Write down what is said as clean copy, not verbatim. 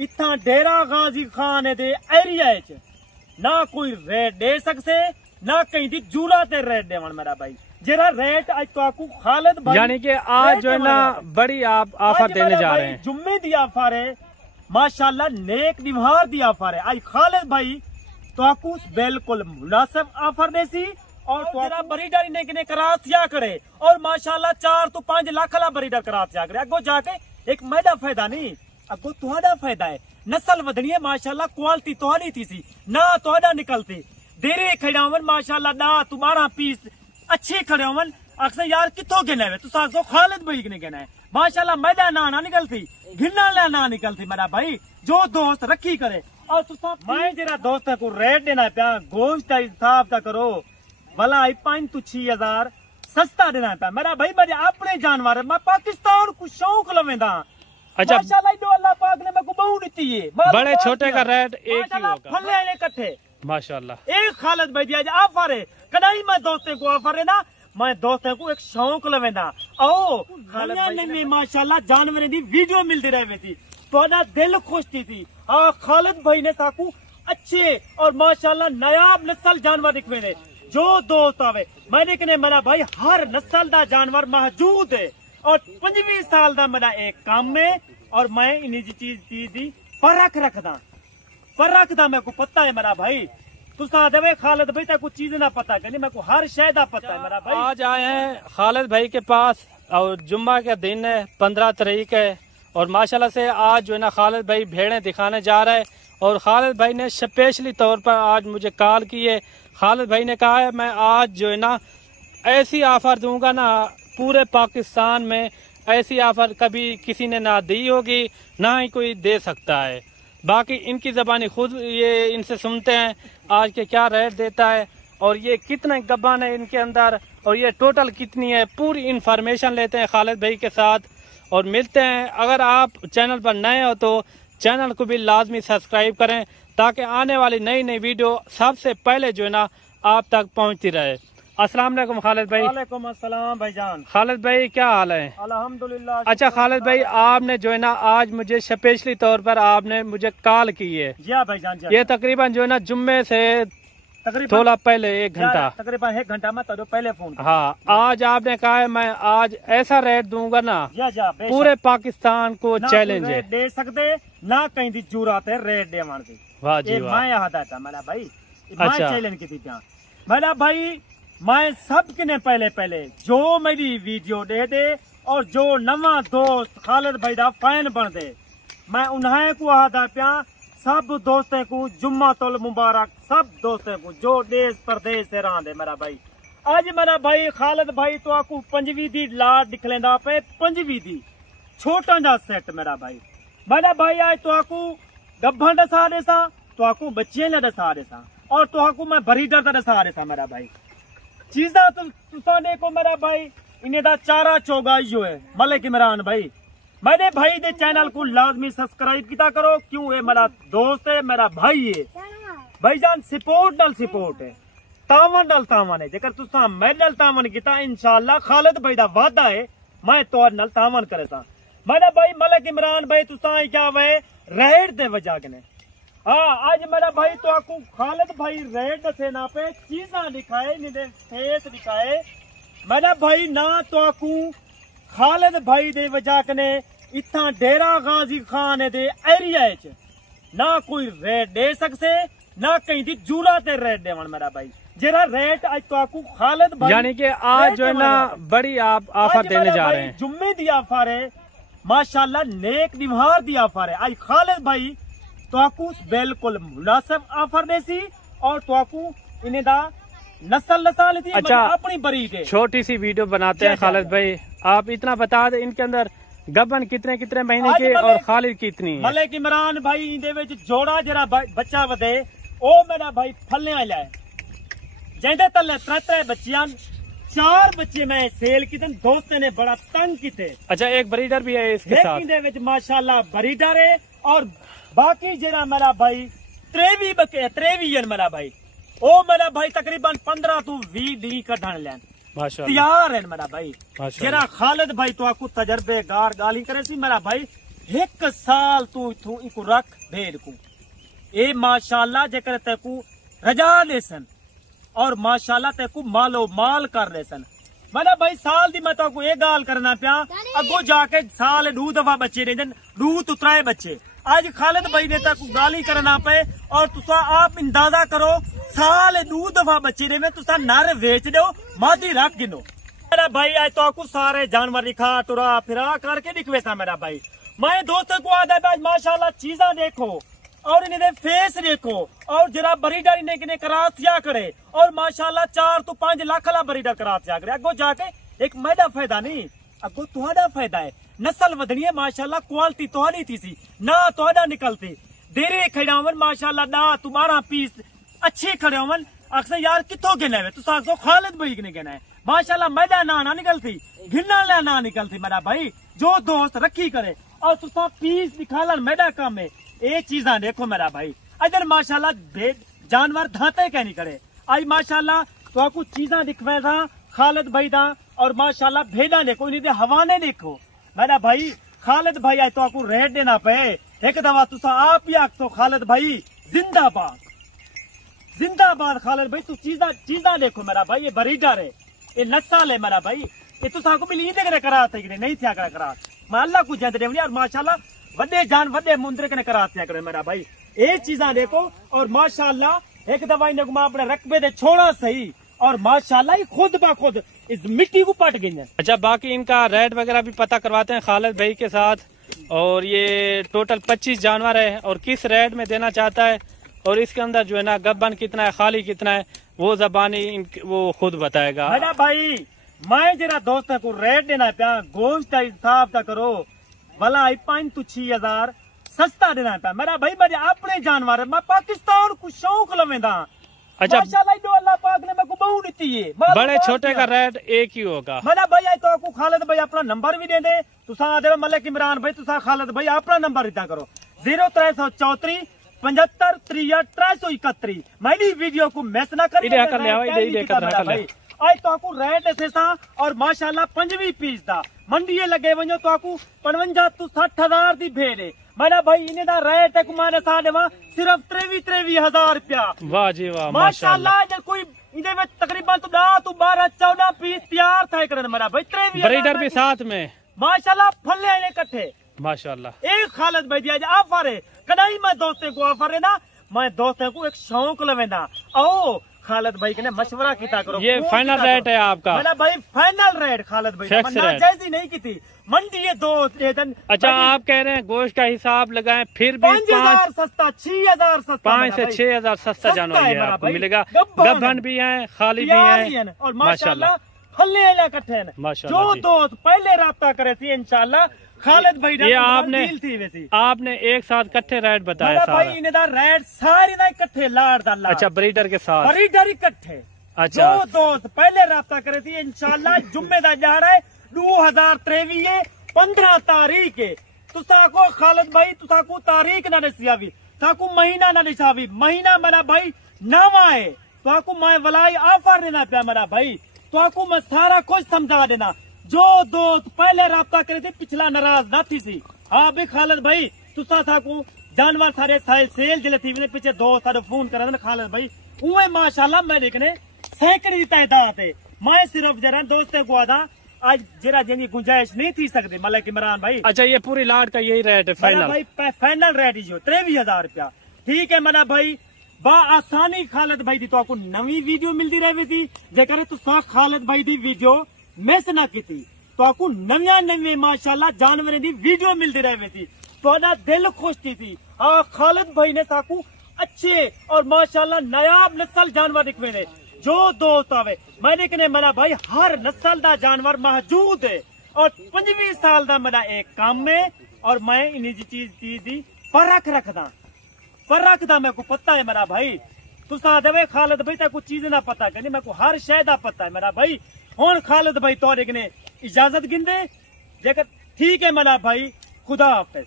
इत्थां डेरा गाजी खान दे एरिया च ना कोई रेट दे सकते ना कहीं दी जूरा ते रेट देवन मेरा भाई। जरा रेट आज तो आपको खालिद भाई यानी कि आज जो है ना बड़ी आप ऑफर देने जा रहे हैं। जुम्मे दी ऑफर है माशाल्लाह, नेक निवार दी ऑफर है। आज खालिद भाई तो आपको बिल्कुल मुनासिब ऑफर देसी और तो बरीडर इन्हें करात या करे और माशाल्लाह 4 तो 5 लाख ला बरीडर करात या करे। अगो जाके एक मैदा फायदा नहीं, अगो तुहाडा फायदा है। नस्ल वधनी है माशाल्लाह, क्वालिटी तुहाडी थी सी ना तुहाडा निकलती देरे खड़ावन माशाल्लाह ना तुम्हारा पीस अच्छे खड़ावन। अक्सर यार कितों गिना है तुसा आखो खालिद भाई ने गिना है माशाल्लाह, मैदा ना निकलती घिरना ना निकलती मेरा भाई। जो दोस्त रखी करे और तुसा मैं जरा दोस्त को रेट देना पिया गोश्त हिसाब का करो भला 5 तो 6 हजार सस्ता देना पिया मेरा भाई। मेरे अपने जानवर मैं पाकिस्तान को शौक लवेंदा। अच्छा माशाल्लाह अल्लाह पाक ने मेरे को बहु दी है। बड़े छोटे का रेट एक ही होगा फले इकट्ठे माशाल्लाह। एक खालिद भाई आज ऑफर है कदाई मैं दोस्तों को ऑफर है ना, मैं दोस्तों को एक शौक लवेंदा। ओ खालिद भाई में माशाल्लाह जानवर दी वीडियो मिलती रहे थी तो दिल खुश थी। हाँ खालिद भाई ने साकू अच्छे और माशाल्लाह नायाब नस्ल जानवर दिखवे ने। जो दोस्त आवे मैंने कहने मेरा भाई हर नस्ल का जानवर मौजूद है और 25 साल का मेरा एक काम है और मैं इन चीज दी परख रखदा मेरे को पता है मेरा भाई। तुसा देवे खालिद भाई कुछ चीज ना पता कहनी मेरे को हर शय का पता है मेरा भाई। आज आए हैं खालिद भाई के पास और जुम्मा का दिन है 15 तारीख है और माशाल्लाह से आज जो है ना खालिद भाई भेड़ें दिखाने जा रहे हैं और खालिद भाई ने स्पेशली तौर पर आज मुझे कॉल की है। खालिद भाई ने कहा है मैं आज जो है ना ऐसी ऑफर दूंगा ना पूरे पाकिस्तान में, ऐसी ऑफर कभी किसी ने ना दी होगी ना ही कोई दे सकता है। बाकी इनकी ज़बानी खुद ये इनसे सुनते हैं आज के क्या रेट देता है और ये कितने गब्बान है इनके अंदर और ये टोटल कितनी है, पूरी इंफॉर्मेशन लेते हैं खालिद भाई के साथ और मिलते हैं। अगर आप चैनल पर नए हो तो चैनल को भी लाजमी सब्सक्राइब करें ताकि आने वाली नई वीडियो सबसे पहले जो है ना आप तक पहुंचती रहे। अस्सलाम वालेकुम खालिद भाई। वालेकुम अस्सलाम भाईजान। खालिद भाई क्या हाल है? अल्हम्दुलिल्लाह। अच्छा खालिद भाई आपने जो है ना आज मुझे स्पेशली तौर पर आपने मुझे कॉल की है। जी हाँ भाईजान जी। ये तकरीबन जो है ना जुम्मे से थोड़ा पहले 1 घंटा तकरीबन 1 घंटा में तो पहले फोन। हाँ आज आपने कहा है मैं आज ऐसा रेट दूंगा ना पूरे पाकिस्तान को चैलेंज है दे सकते ना कहीं दी जरूरत है रेट दे दी। वाह जी वाह। मैं याद आता मेरा भाई मैं चैलेंज की थी मेरा भाई। मैं सबके ने पहले जो मेरी वीडियो दे और जो नवा दोस्त खालिद भाई दा फैन बन दे मैं उन्हें को आदा पिया सब दोस्तों को जुम्मा तुल मुबारक। सब दोस्तों को जो देश प्रदेश से रहा मेरा भाई। आज मेरा भाई खालिद भाई तो आपको 5वीं दी लाट दिख लेंदा पे 5वीं दी छोटा जा सेट मेरा भाई। मेरा भाई आज तो आपको गब्भा दसा देसा तो आपको बच्चे ने दसा देसा और तो आपको मैं बरीडर का दसा देसा मेरा भाई। चीजा तुसा देखो मेरा भाई इन्हें दा चारा चौगा जो है मलिक इमरान भाई। मेरे भाई दे चैनल को लाजमी सब्सक्राइब किया करो क्यों ये मेरा दोस्त है मेरा भाई है भाईजान। सपोर्ट है तावन है जेकर तुसा मेरे नाल तावन किया इंशाल्लाह खालिद भाई दा वादा है मैं तोर नाल तावन करे सा। मेरा भाई मलिक इमरान भाई तुसा क्या वे रेट दे वजह कने। हाँ आज मेरा भाई तो आपको खालिद भाई रेट दसे ना पे चीजा दिखाए फेस दिखाए मेरा भाई ना तो आपको खालिद भाई दे वजह कने इत्थां डेरा गाजी खान दे एरिया च ना कोई रेट दे सकते ना कहीं दी जूरा ते रेट देवन मेरा भाई। जरा रेट आज तो आपको खालिद भाई यानी कि आज जो है ना बड़ी आप ऑफर देने जा रहे हैं। जुम्मे दी ऑफर है माशाल्लाह, नेक निवार दी ऑफर है। आज खालिद भाई तो आपको बिल्कुल मुनासिब ऑफर देसी और तो आपको इन्हें दा नस्ल थी। अच्छा अपनी बरीड है। छोटी सी वीडियो बनाते हैं खालिद भाई, आप इतना बता दें इनके अंदर गबन कितने महीने की और खालिद कितनी है? मलिक इमरान भाई इंदे विच जोड़ा जरा बच्चा वधे ओ मेरा भाई फलने वाला है जेंदे तले 3 बच्चियां 4 बच्चे मैं सेल किते दोस्त ने बड़ा तंग किते। अच्छा एक ब्रीडर भी है इसके साथ इंदे विच माशाल्लाह ब्रीडर है और बाकी जरा मेरा भाई 23 मेरा भाई ओ मेरा भाई तकरीबन 15 तो 20 दी कढन लैन तैयार है मेरा भाई। जरा खालिद भाई तो आपको तजर्बेगार गाली करे सी मेरा भाई एक साल तू इथू इको रख भेड़ को ए माशाल्लाह जेकर तेकू रजा देसन और माशाल्लाह तेकू मालो माल कर देसन। मतलब भाई साल दी मैं तो ये गाल करना पिया अगो जाके साल 2 दफा बच्चे रेंदन 2 तो 3 बच्चे। आज खालिद भाई ने तक गाली करना पे और तुसा आप अंदाजा करो साल 2 दफा बच्चे रे में तुसा नर बेच दो मादी रख गिनो। मेरा भाई आज तो सारे जानवर दिखा टुरा फिरा करके दिखवे सा मेरा भाई। मैं दोस्तों को आदा माशाल्लाह चीजा देखो और इन्हें फेस देखो और जरा बरीडर इन्हें करासिया करे और माशाल्लाह 4 तो 5 लाख ला बरीडर करासिया करे। अगो जाके एक मैदा फायदा नहीं अगो तुहाडा फायदा है। नस्ल वधनी है माशाल्लाह क्वालिटी तुहाडी थी सी ना तुहाडा निकलती देरे खड़ावन माशाल्लाह ना तुम्हारा पीस अच्छे खड़ावन अक्सर यार कितों गिना है तुसा आखो खालिद भाई ने गिना है माशाल्लाह मैदा ना निकलती घिना ना निकलती मेरा भाई। जो दोस्त रखी करे और तुसा पीस निकालन मैदा काम है ये चीजा देखो मेरा भाई। इधर माशाल्लाह जानवर धाते क्या नहीं करे आज माशाल्लाह तो आपको चीजा दिखवा था खालिद भाई दा और माशाल्लाह भेड़ा देखो इन्हें हवाने देखो मेरा भाई। खालिद भाई आज तो आपको रेट देना पे एक दफा तुसा आप ही आख तो खालिद भाई जिंदाबाद जिंदाबाद खालिद भाई। तू चीजा देखो मेरा भाई ये बरीडर है ये नस्ल है मेरा भाई। ये तुसा को मिली करा नहीं थिया करा मैं अल्लाह को जद देवनी और माशाल्लाह वड्डे जान वड्डे मुंदरे कने कराते करे मेरा भाई। ये चीजा देखो और माशाल्लाह एक दवाई ने मैं अपने रकबे दे छोड़ा सही और माशाल्लाह ही खुद ब खुद इस मिट्टी को पट गई है। अच्छा बाकी इनका रेट वगैरह भी पता करवाते हैं खालिद भाई के साथ। और ये टोटल 25 जानवर है और किस रेट में देना चाहता है और इसके अंदर जो है ना गब्बन कितना है खाली कितना है वो जबानी वो खुद बताएगा मेरा भाई। मैं जरा दोस्त को रेट देना पिया गोश्त हिसाब तक करो भला 5 तो 6 हजार सस्ता देना था मेरा भाई। मेरे अपने जानवर मैं पाकिस्तान को शौक लवेंदा। अच्छा माशाल्लाह अल्लाह पाक ने मेरे को बहु दी है बड़े छोटे का रेट एक ही होगा मेरा भाई। आज तो आपको खालिद भाई अपना नंबर भी दे दे तुसा दे मलिक इमरान भाई तुसा खालिद भाई अपना नंबर इतना करो 0334 75 63 331। मेरी वीडियो को मिस ना कर आज तो आपको रेट ऐसे सा और माशाल्लाह 5वीं पीस दा मंडी लगे वनो तो आपको 55 तो 60 हजार दी भेड़ है मेरा भाई। इन्हें दा रेट है कुमार सा देवा सिर्फ 23 हजार रुपया। वाह जी वाह माशाल्लाह जब कोई इन्हें में तकरीबन तो 10 तो 12 14 पीस तैयार था करन मेरा भाई 23 ब्रीडर भी साथ में माशाल्लाह फल्ले आने इकट्ठे माशाल्लाह। एक खालिद भाई जी आज ऑफर है कदाई मैं दोस्ते को ऑफर है ना मैं दोस्ते को एक शौक लवेंदा आओ खालिद भाई के मशवरा किया करो। ये फाइनल रेट है आपका मेरा भाई फाइनल रेट खालिद भाई जैसी नहीं की थी मंडी ये 2 अच्छा आप कह रहे हैं गोश्त का हिसाब लगाएं फिर भी 5 हजार सस्ता 6 हजार सस्ता 5 से 6 हजार सस्ता जानवर आपको मिलेगा। गब्बन भी है खाली भी है और माशाल्लाह फल्ले इकट्ठे जो दोस्त पहले राब्ता करे थी इंशाल्लाह खालिद भाई ये आपने एक साथ इकट्ठे रेट बताया भाई इन्हें रेट सारी ना इकट्ठे लाड़ दा। अच्छा ब्रीडर के साथ ब्रीडर इकट्ठे अच्छा जो दोस्त पहले राब्ता करे थी इंशाल्लाह जुम्मे दा जा रहा है 2023 15 तारीख है तुसा को खालिद भाई तुसा को तारीख ना दसियावी तुसा को महीना ना दसावी महीना मेरा भाई नवा है तुसा को मैं वलाई ऑफर देना पिया मेरा भाई। तुसा को मैं सारा कुछ समझा देना जो दोस्त पहले राब्ता करे थे पिछला नाराज ना थी सी। हाँ भी खालिद भाई तुसा था को जानवर सारे सेल जिले थी पीछे दोस्त सारे फोन कर खालिद भाई उहे माशाल्लाह मैं देखने सैकड़े की तादाद है। मैं सिर्फ जरा दोस्ते को आदा आज जरा जंगी गुंजाइश नहीं थी सकती मलिक इमरान भाई। अच्छा ये पूरी लाट का यही रेट है फाइनल भाई फाइनल रेट ही जो 23 हजार रुपया ठीक है मेरा भाई। बा आसानी खालिद भाई दी तो आपको नवी वीडियो मिलती रही थी जेकर तुसा खालिद भाई दी वीडियो मिस ना की थी तो आपको नवे माशाल्लाह जानवर दी वीडियो मिलती रही थी तो दिल खुश थी। हाँ खालिद भाई ने साकू अच्छे और माशाल्लाह नायाब नस्ल जानवर दिखवे ने जो दोस्त आवे मैंने कहने मेरा भाई हर नस्ल दा जानवर मौजूद है और 25 साल दा मेरा एक काम है और मैं इन्हीं चीज दी परख रखदा मेरे को पता है मेरा भाई। तुसा देवे खालिद भाई कुछ चीज ना पता कहनी मेरे को हर शय दा पता है मेरा भाई। हुन खालिद भाई तोड़े ने इजाजत गिंदे जेकर ठीक है मेरा भाई खुदा हाफिज।